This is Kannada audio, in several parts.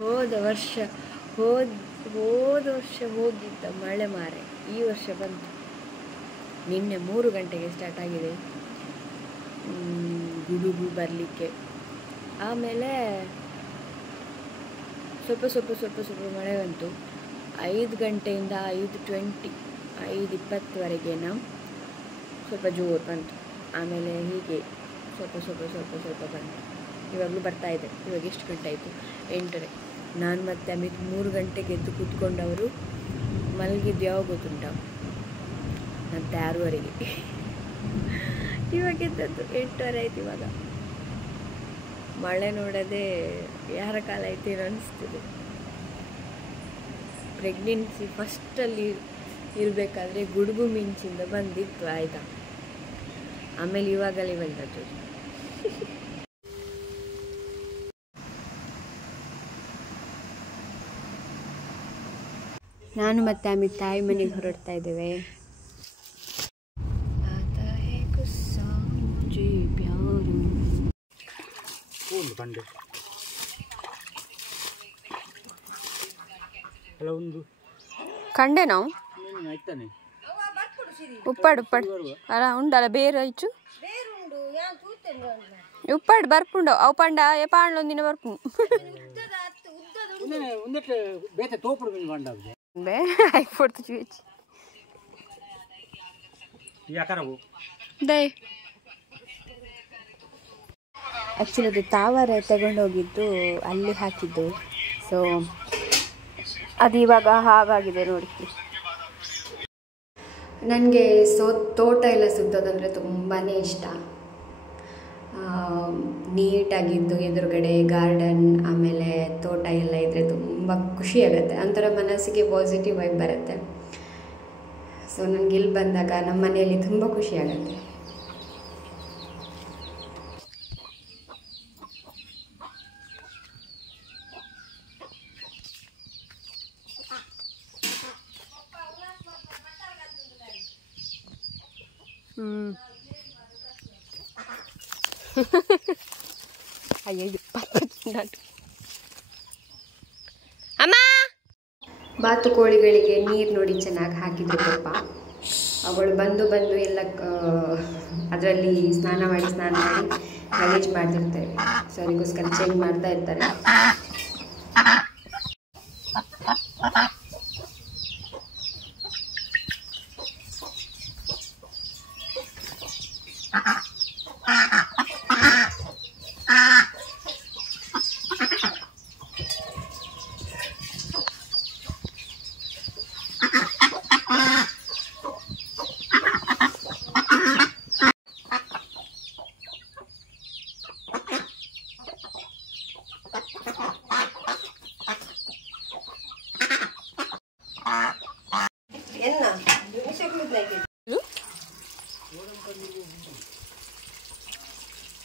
ಹೋದ ವರ್ಷ ಹೋದ ವರ್ಷ ಹೋಗಿದ್ದ ಮಳೆ ಮಾರೆ ಈ ವರ್ಷ ಬಂತು. ನಿನ್ನೆ 3 ಗಂಟೆಗೆ ಸ್ಟಾರ್ಟ್ ಆಗಿದೆ ಗುಡುಗು ಬರಲಿಕ್ಕೆ. ಆಮೇಲೆ ಸ್ವಲ್ಪ ಮಳೆ ಬಂತು. 5 ಗಂಟೆಯಿಂದ 5:20ವರೆಗೇನ ಸ್ವಲ್ಪ ಜೋರು ಬಂತು. ಆಮೇಲೆ ಹೀಗೆ ಸ್ವಲ್ಪ ಬಂತು. ಇವಾಗಲೂ ಬರ್ತಾ ಇದೆ. ಇವಾಗ ಎಷ್ಟು ಗಂಟೆ ಆಯಿತು? 8:30. ನಾನು ಮತ್ತು ಅಮಿತ್ 3 ಗಂಟೆಗೆ ಎದ್ದು ಕೂತ್ಕೊಂಡವರು. ಮಲಗಿದ್ದು ಯಾವಾಗ ಗೊತ್ತುಂಟ? ಮತ್ತು 6:30. ಇವಾಗ ಎದ್ದದ್ದು 8:30 ಆಯ್ತು. ಇವಾಗ ಮಳೆ ನೋಡೋದೇ ಯಾರ ಕಾಲ ಆಯ್ತೇನೋ ಅನಿಸ್ತದೆ. ಪ್ರೆಗ್ನೆನ್ಸಿ ಫಸ್ಟಲ್ಲಿ ಇರಬೇಕಾದ್ರೆ ಗುಡುಗು ಮಿಂಚಿಂದ ಬಂದಿತ್ತು ಆಯಿತಾ. ಆಮೇಲೆ ಇವಾಗಲೇ ಬಂದದ್ದು. ನಾನು ಮತ್ತು ಅಮಿತ್ ತಾಯಿ ಮನೆಗೆ ಹೊರಡ್ತಾ ಇದ್ದೇವೆ. ಕಂಡೆ ನಾವು ಉಪ್ಪಾಡು ಅಲ್ಲ ಉಂಡಲ್ಲ ಬೇರೆ ಆಯ್ತು ಉಪ್ಪಾಡು ಬರ್ಪುಂಡು ಅವು ಪಂಡ ಪಾಂಡ್ಲೊಂದಿನ ಬರ್ಪುಂಡು ಆಯ್ಪಡ್ತು ಚೂಚಿ ಆ್ಯಕ್ಚುಲಿ ಅದು ತಾವರ ತಗೊಂಡೋಗಿದ್ದು ಅಲ್ಲಿ ಹಾಕಿದ್ದು. ಸೊ ಅದು ಇವಾಗ ಹಾಗಾಗಿದೆ ನೋಡಿ. ನನಗೆ ತೋಟ ಎಲ್ಲ ಸುತ್ತೋದಂದರೆ ತುಂಬಾ ಇಷ್ಟ. ನೀಟಾಗಿದ್ದು ಎದುರುಗಡೆ ಗಾರ್ಡನ್ ಆಮೇಲೆ ತೋಟ ಎಲ್ಲ ಇದ್ದರೆ ತುಂಬ ಖುಷಿಯಾಗುತ್ತೆ. ಒಂಥರ ಮನಸ್ಸಿಗೆ ಪಾಸಿಟಿವ್ ಆಗಿ ಬರುತ್ತೆ. ಸೊ ನನಗೆ ಇಲ್ಲಿ ಬಂದಾಗ ನಮ್ಮ ಮನೆಯಲ್ಲಿ ತುಂಬ ಖುಷಿಯಾಗತ್ತೆ. ಅಯ್ಯೋ ಅಮ್ಮ ಬಾತುಕೋಳಿಗಳಿಗೆ ನೀರು ನೋಡಿ ಚೆನ್ನಾಗಿ ಹಾಕಿದ್ರು ಪಾಪ. ಅವಳು ಬಂದು ಎಲ್ಲ ಅದರಲ್ಲಿ ಸ್ನಾನ ಮಾಡಿ ಗಲೀಜು ಮಾಡ್ತಿರ್ತೇವೆ. ಸೊ ಅದಕ್ಕೋಸ್ಕರ ಚೇಂಜ್ ಮಾಡ್ತಾ ಇರ್ತಾರೆ.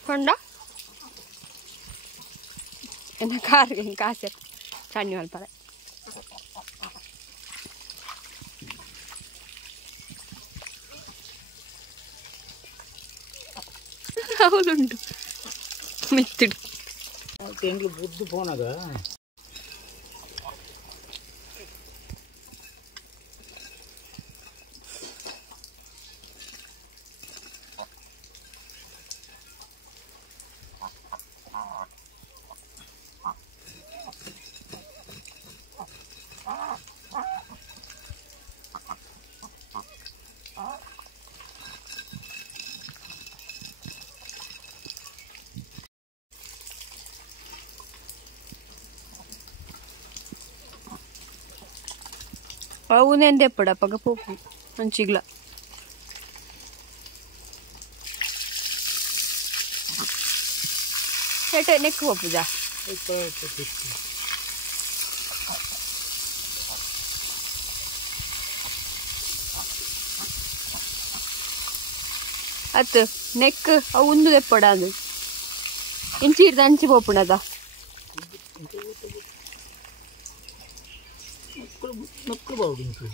ಕೊಂಡ ಎನ್ನ ಕಾರಿಗೆ ಕಾಸೆ ಸಣ್ಣ ಅಲ್ಪದ ಅವಳುಂಟು ಮಿತ್ತಿಡು ತೆಂಗ್ಳು ಬುದ್ದು ಫೋನಾಗ అవునండి ఎప్పుడు పగపోపు మంచిగా ఎట నెక్కు పోపుదా అత్ నెక్ అవుందు ఎప్పుడాదు ఇంచి దంచి పోపునదా నొక్కు బాగుంది ఇంట్లో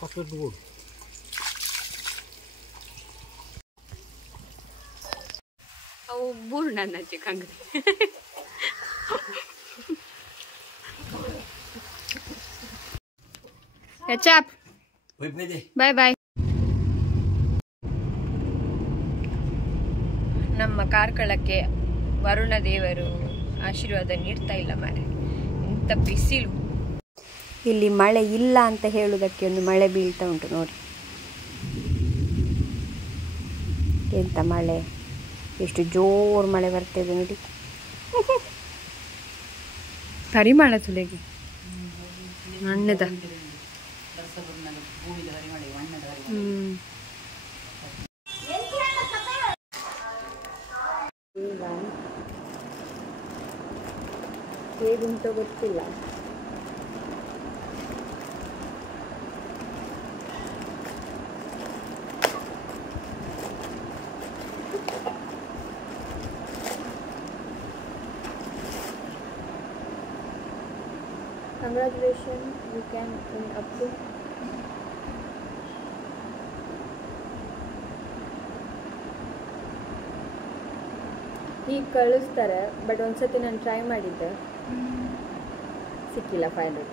పక్కకు పోడు ಅವು ಬೂರು ನನ್ನ ಕಂಗ್ರಿ ಹೆಚ್ಅಪ್. ಬಾಯ್ ಬಾಯ್. ನಮ್ಮ ಕಾರ್ಕಳಕ್ಕೆ ವರುಣ ದೇವರು ಆಶೀರ್ವಾದ ನೀಡ್ತಾ ಇಲ್ಲ ಮಾರೆ. ಇಂಥ ಬಿಸಿಲು. ಇಲ್ಲಿ ಮಳೆ ಇಲ್ಲ ಅಂತ ಹೇಳುವುದಕ್ಕೆ ಒಂದು ಮಳೆ ಬೀಳ್ತಾ ಉಂಟು ನೋಡಿ. ಎಂಥ ಮಳೆ, ಎಷ್ಟು ಜೋರು ಮಳೆ ಬರ್ತಿದೆ ನೋಡಿ. ಪರಿಮಳ ತುಲೆಗೆ ಮಣ್ಣದ ಹೇಗುಂಟೋ ಗೊತ್ತಿಲ್ಲ. Congratulations, you can win up to ಈಗ ಕಳಿಸ್ತಾರೆ. ಬಟ್ ಒಂದ್ಸತಿ ನಾನು ಟ್ರೈ ಮಾಡಿದ್ದೆ, ಸಿಕ್ಕಿಲ್ಲ. 500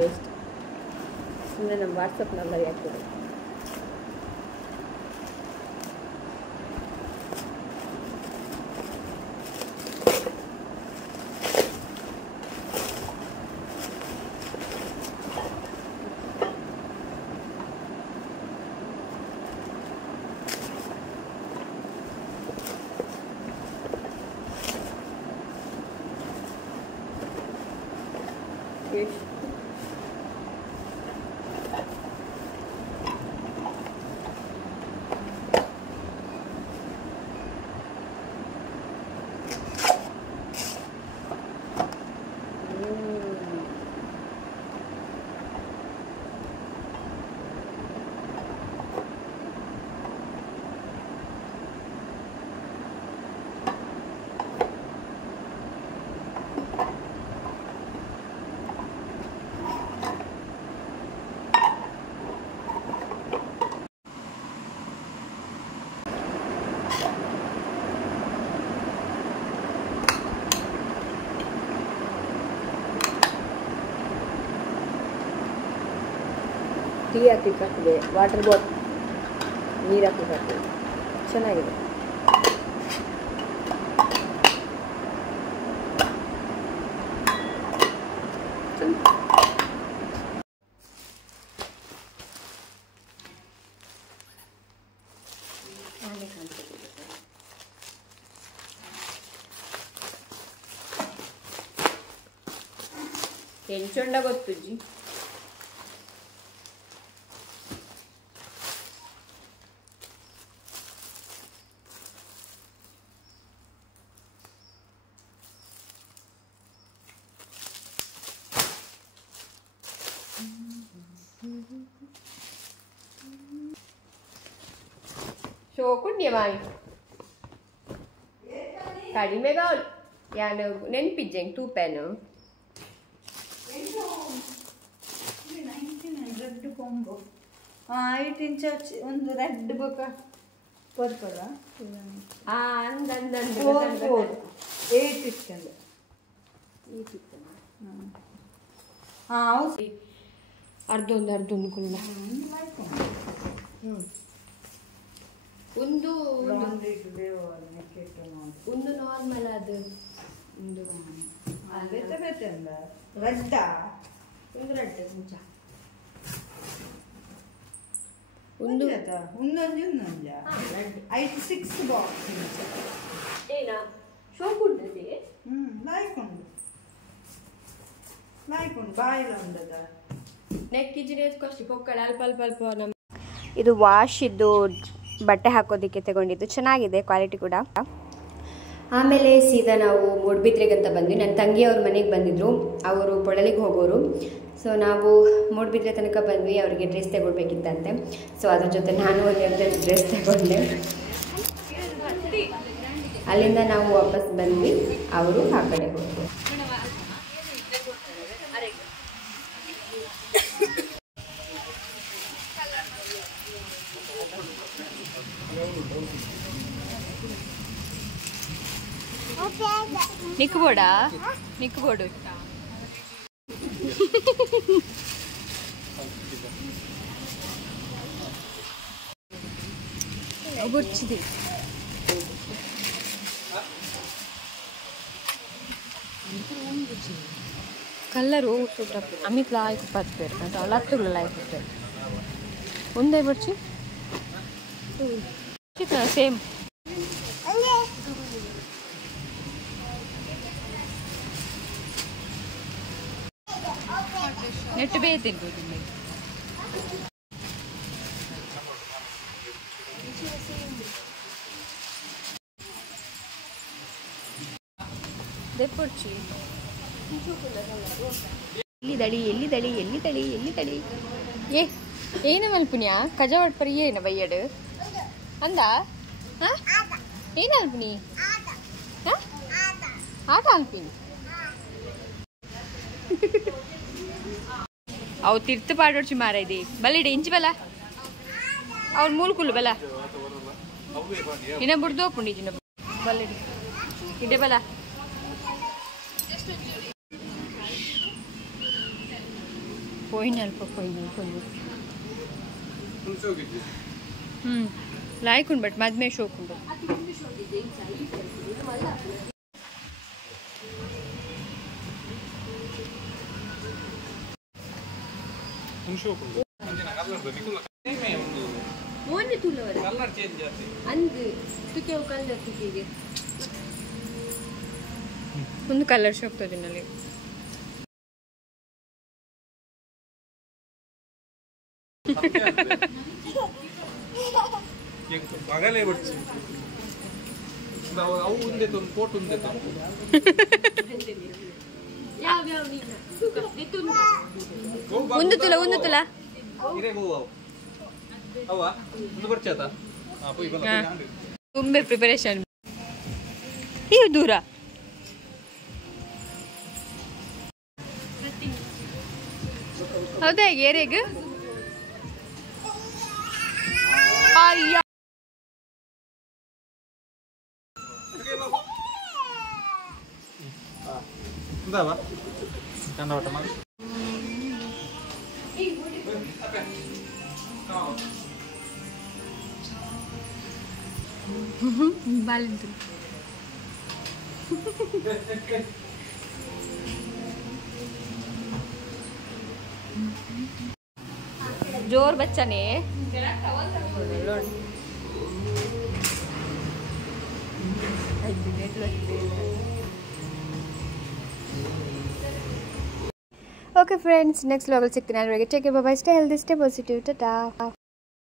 ವೇಸ್ಟ್. ಸುಮ್ಮನೆ ನಮ್ಮ ವಾಟ್ಸಪ್ ನಂಬರ್ ಯಾಕೆ. Yes. ಟೀ ಹಾಕಲಿಕ್ಕಾಗ್ತದೆ, ವಾಟರ್ ಬಾಟಲ್ ನೀರು ಹಾಕಲಿಕ್ಕಾಗ್ತದೆ. ಚೆನ್ನಾಗಿದೆ. ಹೆಂಚೊಂಡ ಗೊತ್ತುಜ್ಜಿ. ಶೋಕುಂಡ್ಯಮಾಯಿ ಕಡಿಮೆగా ಯಾನು ನೆನ್ಪಿಜ್ಜೆ ತೂಪೇನು ರೆಡ್ ಕೊಂಬು 8 ಇಂಚ್ ಒಂದು ರೆಡ್ ಬೊಕ ಪರ್ಪಲ್ ಅಂದಂದ 8 ಇಷ್ಟಂದ ಅರ್ಧೊಂದು ಕುಲ್ಲ ಒಂದು ನಾರ್ಮಲ್ ಅದು ಒಂದು ರೆಡ್ ಒಂದು ರೆಡ್ ಮುಂಚ ಒಂದು ಇನ್ನೊಂದು 6 ಬಾಕ್ಸ್ ಏನ ಶೋಕುಂಡದೆ ಲಾಯ್ಕೊಂಡು ಬಾಯಿಲ ಉಂಡದ ನೆಕ್ಕಿಜಿನೇ ಕಷ್ಟ ಪೊಕ್ಕಳ ಅಲ್ಪ ಅಲ್ಪ ಅಲ್ಪ ನಮ್ಮ ಇದು ವಾಶ್ ಇದ್ದು ಬಟ್ಟೆ ಹಾಕೋದಕ್ಕೆ ತಗೊಂಡಿದ್ದು. ಚೆನ್ನಾಗಿದೆ ಕ್ವಾಲಿಟಿ ಕೂಡ. ಆಮೇಲೆ ಸೀದಾ ನಾವು ಮೂಡ್ಬಿದ್ರೆಗಂತ ಬಂದ್ವಿ. ನನ್ನ ತಂಗಿಯವ್ರ ಮನೆಗೆ ಬಂದಿದ್ರು, ಅವರು ಪೊಳಲಿಗೆ ಹೋಗೋರು. ಸೊ ನಾವು ಮೂಡ್ಬಿದ್ರೆ ತನಕ ಬಂದ್ವಿ. ಅವರಿಗೆ ಡ್ರೆಸ್ ತಗೊಳ್ಬೇಕಿತ್ತಂತೆ. ಸೊ ಅದ್ರ ಜೊತೆ ನಾನು ಒಂದು ಡ್ರೆಸ್ ತಗೊಂಡೆ. ಅಲ್ಲಿಂದ ನಾವು ವಾಪಸ್ ಬಂದ್ವಿ. ಅವರು ಆ ಕಡೆ ಹೋದ್ರು. ನಿಕ್ಬೋಡು ಗುರ್ಚಿದೆ ಕಲ್ಲರು ಸೂಟ್ ಆಗ್ತದೆ ಅಮಿತ್ ಲಾಯ್ಕ್ ಪತ್ಪೇರು ಅಂತ ಲತ್ತುಗಳು ಲಾಯ್ಕ್ ಇರ್ತೇವೆ ಒಂದೇ ಬರ್ಚಿ ಸೇಮ್ ನೆಟ್ಟು ಬೇಯ್ತಿರ್ಬೋದು ಎಲ್ಲಿ ಏ ಏನ ಮಲ್ಪುನಿಯ ಕಜಾವಟ್ ಪರಿ ಏನ ಬಯ್ಯಡು ಅಂದ ಏನ ಅಲ್ಪುನಿ ಆಟ ಅಲ್ಪಿನಿ ಅವು ತಿರ್ತು ಪಾಡೋಡ್ಸಿ ಮಾರೈದಿ ಬಲ್ಲಿಡಿ ಇಂಚಿ ಬಲ ಅವ್ರ ಮೂಲ್ಕುಲು ಬಲ ಇನ್ನ ಬುಡ್ದು ಪುಂಡಿಜಿನ ಬಲ್ಲಿಡಿ ಇಡೆ ಬಲ పోయినల్ప లాయకుండు బట్ మధ్మే షోకుండు ಒಂದು ಕಲರ್ ಶೋಕ್ತದೆ ನಲ್ಲಿ ಮಗಲೇ ಬಿಡ್ಸಿ ಅವು ಒಂದೇ ತಂದು ಫೋಟೋ ಒಂದೇ ತಂದು ಒಂದು ತುಲ ಅವ ಒಂದು ಬರ್ಚಾತ ತುಂಬೆ ಪ್ರಿಪರೇಷನ್ ಇವು ದೂರ ಹೌದಾ ಏರೆಗ್ ಕನ್ನಡ ಮಾಡಿ ಬಾಲಿಂತು जोर बच्चा ने ओके फ्रेंड्स नेक्स्ट व्लॉग सिग्ತೀನಿ ಅಲ್ಲಿವರೆಗೆ take care bye bye stay healthy stay positive Tata